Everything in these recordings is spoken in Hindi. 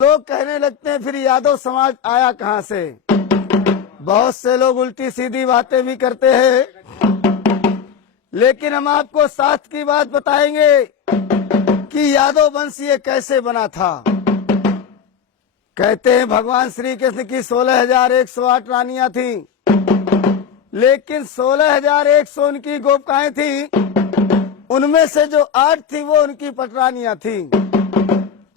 लोग कहने लगते हैं फिर यादव समाज आया कहाँ से। बहुत से लोग उल्टी सीधी बातें भी करते हैं, लेकिन हम आपको शास्त्र की बात बताएंगे कि यादव वंश ये कैसे बना था। कहते हैं भगवान श्री कृष्ण की 16,108 रानियां थीं, लेकिन 16,100 उनकी गोपिकाएं थीं, उनमें से जो 8 थी वो उनकी पटरानियां थीं।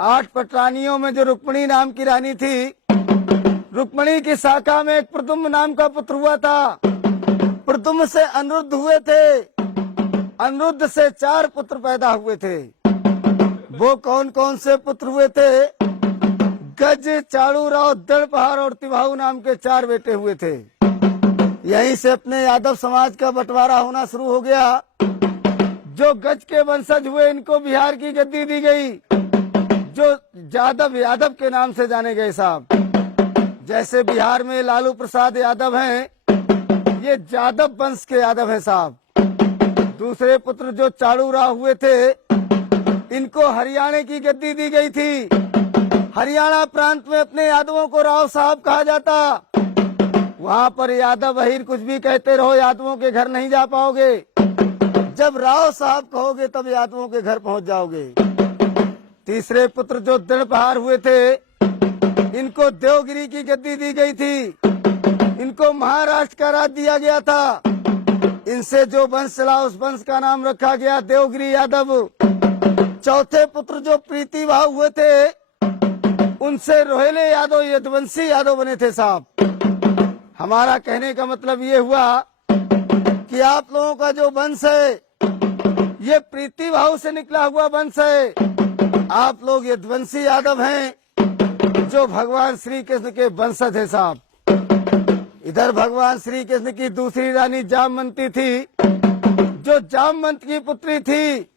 8 पटरानियों में जो रुक्मिणी नाम की रानी थी, रुक्मिणी की शाखा में एक प्रद्युम्न नाम का पुत्र हुआ था। प्रद्युम्न से अनिरुद्ध हुए थे, अनिरुद्ध से 4 पुत्र पैदा हुए थे। वो कौन कौन से पुत्र हुए थे? गज, चाड़ूराव, दड़पहार और तिभाऊ नाम के 4 बेटे हुए थे। यहीं से अपने यादव समाज का बंटवारा होना शुरू हो गया। जो गज के वंशज हुए इनको बिहार की गद्दी दी गई, जो यादव के नाम से जाने गए साहब। जैसे बिहार में लालू प्रसाद यादव हैं, ये यादव वंश के यादव हैं साहब। दूसरे पुत्र जो चाड़ूराव हुए थे, इनको हरियाणा की गद्दी दी गई थी। हरियाणा प्रांत में अपने यादवों को राव साहब कहा जाता। वहाँ पर यादव अहीर कुछ भी कहते रहो, यादवों के घर नहीं जा पाओगे। जब राव साहब कहोगे तब यादवों के घर पहुँच जाओगे। तीसरे पुत्र जो दड़पहार हुए थे, इनको देवगिरी की गद्दी दी गई थी। इनको महाराष्ट्र का राज दिया गया था। इनसे जो वंश चला उस वंश का नाम रखा गया देवगिरी यादव। चौथे पुत्र जो प्रीतिभाव हुए थे, उनसे रोहिले यादव यदुवंशी यादव बने थे साहब। हमारा कहने का मतलब ये हुआ कि आप लोगों का जो वंश है ये प्रीतिभाव से निकला हुआ वंश है। आप लोग यदुवंशी यादव हैं, जो भगवान श्री कृष्ण के वंशज है साहब। इधर भगवान श्री कृष्ण की दूसरी रानी जामवंती थी, जो जामवंत की पुत्री थी।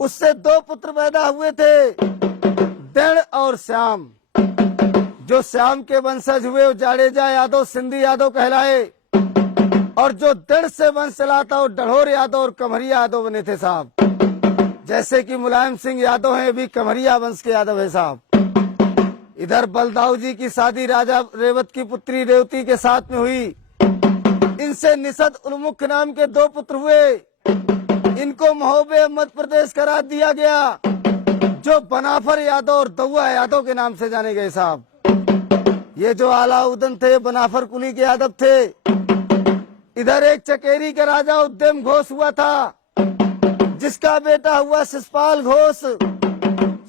उससे 2 पुत्र पैदा हुए थे, दृढ़ और श्याम। जो श्याम के वंशज हुए वो जाडेजा यादव, सिंधी यादव कहलाए, और जो दृढ़ से वंश चला था वो डढ़ोर यादव और कमरिया यादव बने थे साहब। जैसे कि मुलायम सिंह यादव हैं, भी कमरिया वंश के यादव है साहब। इधर बलदाऊ जी की शादी राजा रेवत की पुत्री रेवती के साथ में हुई। इनसे निषद उन्मुख नाम के 2 पुत्र हुए। इनको महोबे मध्य प्रदेश का राज दिया गया, जो बनाफर यादव और दौआ यादव के नाम से जाने गए साहब। ये जो अलाउद्दीन थे बनाफर कुली के यादव थे। इधर एक चकेरी का राजा उद्यम घोष हुआ था, जिसका बेटा हुआ शिषपाल घोष।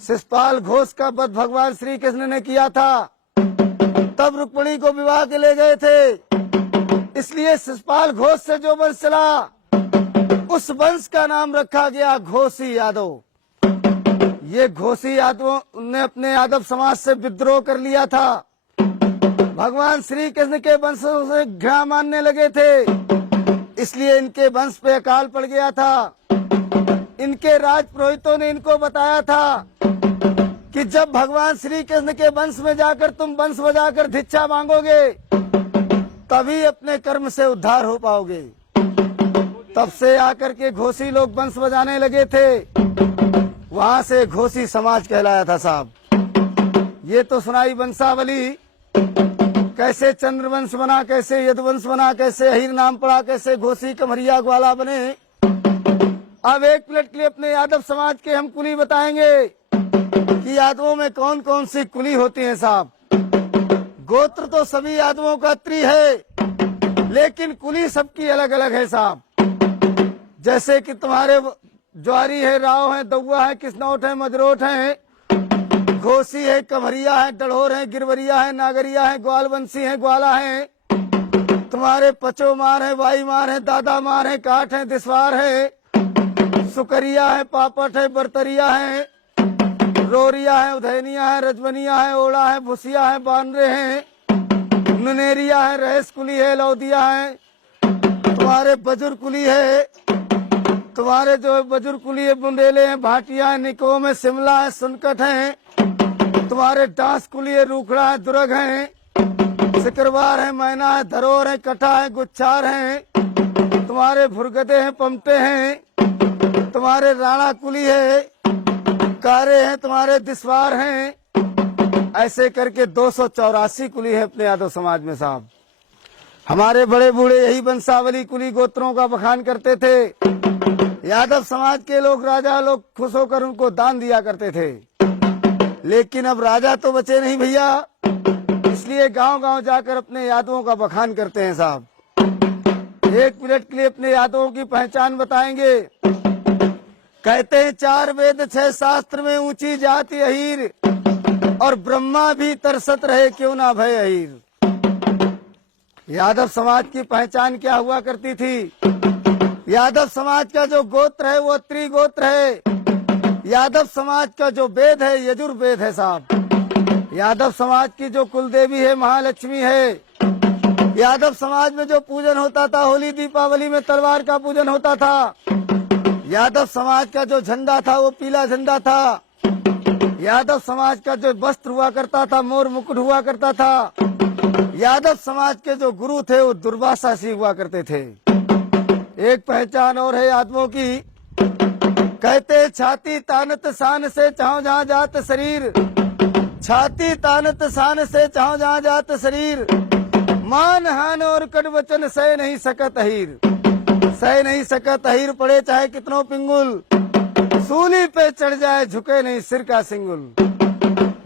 शिषपाल घोष का वध भगवान श्री कृष्ण ने किया था। तब रुक्मिणी को विवाह के ले गए थे, इसलिए शिषपाल घोष से जो वंश चला उस वंश का नाम रखा गया घोषी यादव। ये घोषी यादवों ने अपने यादव समाज से विद्रोह कर लिया था। भगवान श्री कृष्ण के वंशों से घृणा मानने लगे थे, इसलिए इनके वंश पे अकाल पड़ गया था। इनके राज पुरोहितों ने इनको बताया था कि जब भगवान श्री कृष्ण के वंश में जाकर तुम वंश बजाकर भिक्षा मांगोगे, तभी अपने कर्म से उद्धार हो पाओगे। तब से आकर के घोषी लोग वंश बजाने लगे थे। वहां से घोषी समाज कहलाया था साहब। ये तो सुनाई वंशावली, कैसे चंद्रवंश बना, कैसे यदुवंश बना, कैसे अहीर नाम पड़ा, कैसे घोषी कमरिया ग्वाला बने। अब एक मिनट के लिए अपने यादव समाज के हम कुली बताएंगे कि यादवों में कौन कौन सी कुली होती है साहब। गोत्र तो सभी यादवों का त्रि है, लेकिन कुली सबकी अलग अलग है साहब। जैसे कि तुम्हारे ज्वारी है, राव है, दौआ है, किसनौट है, मजरोट है, घोसी है, कमरिया है, डढ़ोर है, गिरवरिया है, नागरिया है, ग्वालवंशी है, ग्वाला है। तुम्हारे पचोमार है, वाईमार है, दादा मार है, काठ है, दिसवार है, सुकरिया है, पापट है, बरतरिया है, रोरिया है, उधैनिया है, रजवनिया है, ओड़ा है, भुसिया है, बानरे हैं, नुनेरिया है, रहेस कुली है, लौदिया है। तुम्हारे बजुर्ग कुली है, तुम्हारे जो बजुर्ग कुली है, बुंदेले हैं, भाटिया है, निकोम है, शिमला है, सुनकट है। तुम्हारे डांस कुली है, रूखड़ा है, दुर्ग है, सिकरवार है, मैना है, धरोर है, कटा है, गुच्छार है। तुम्हारे भुरगदे हैं, पमटे हैं। तुम्हारे राणा कुली है, कारे हैं, तुम्हारे दिसवार हैं। ऐसे करके 284 कुली है अपने यादव समाज में साहब। हमारे बड़े बूढ़े यही वंशावली कुली गोत्रों का बखान करते थे। यादव समाज के लोग, राजा लोग खुश होकर उनको दान दिया करते थे। लेकिन अब राजा तो बचे नहीं भैया, इसलिए गांव गांव जाकर अपने यादवों का बखान करते हैं साहब। 1 मिनट के लिए अपने यादवों की पहचान बताएंगे। कहते हैं 4 वेद 6 शास्त्र में ऊंची जाति अहीर, और ब्रह्मा भी तरसत रहे क्यों ना भय अहीर। यादव समाज की पहचान क्या हुआ करती थी? यादव समाज का जो गोत्र है वो त्रिगोत्र है। यादव समाज का जो वेद है यजुर्वेद है साहब। यादव समाज की जो कुलदेवी है महालक्ष्मी है। यादव समाज में जो पूजन होता था, होली दीपावली में तलवार का पूजन होता था। यादव समाज का जो झंडा था वो पीला झंडा था। यादव समाज का जो वस्त्र हुआ करता था मोर मुकुट हुआ करता था। यादव समाज के जो गुरु थे वो दुर्वासा सिंह हुआ करते थे। एक पहचान और है यादवों की। कहते छाती तानत शान से चाहो जहाँ जात शरीर, छाती तानत शान से चाहो जहाँ जात शरीर, मान हान और कड़ वचन सह नहीं सकत अहीर। सह नहीं सकत अहीर पड़े चाहे कितनों पिंगुल, सूली पे चढ़ जाए झुके नहीं सिर का सिंगुल।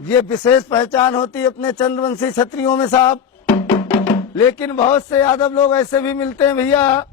ये विशेष पहचान होती है अपने चंद्रवंशी क्षत्रियों में साहब। लेकिन बहुत से यादव लोग ऐसे भी मिलते हैं भैया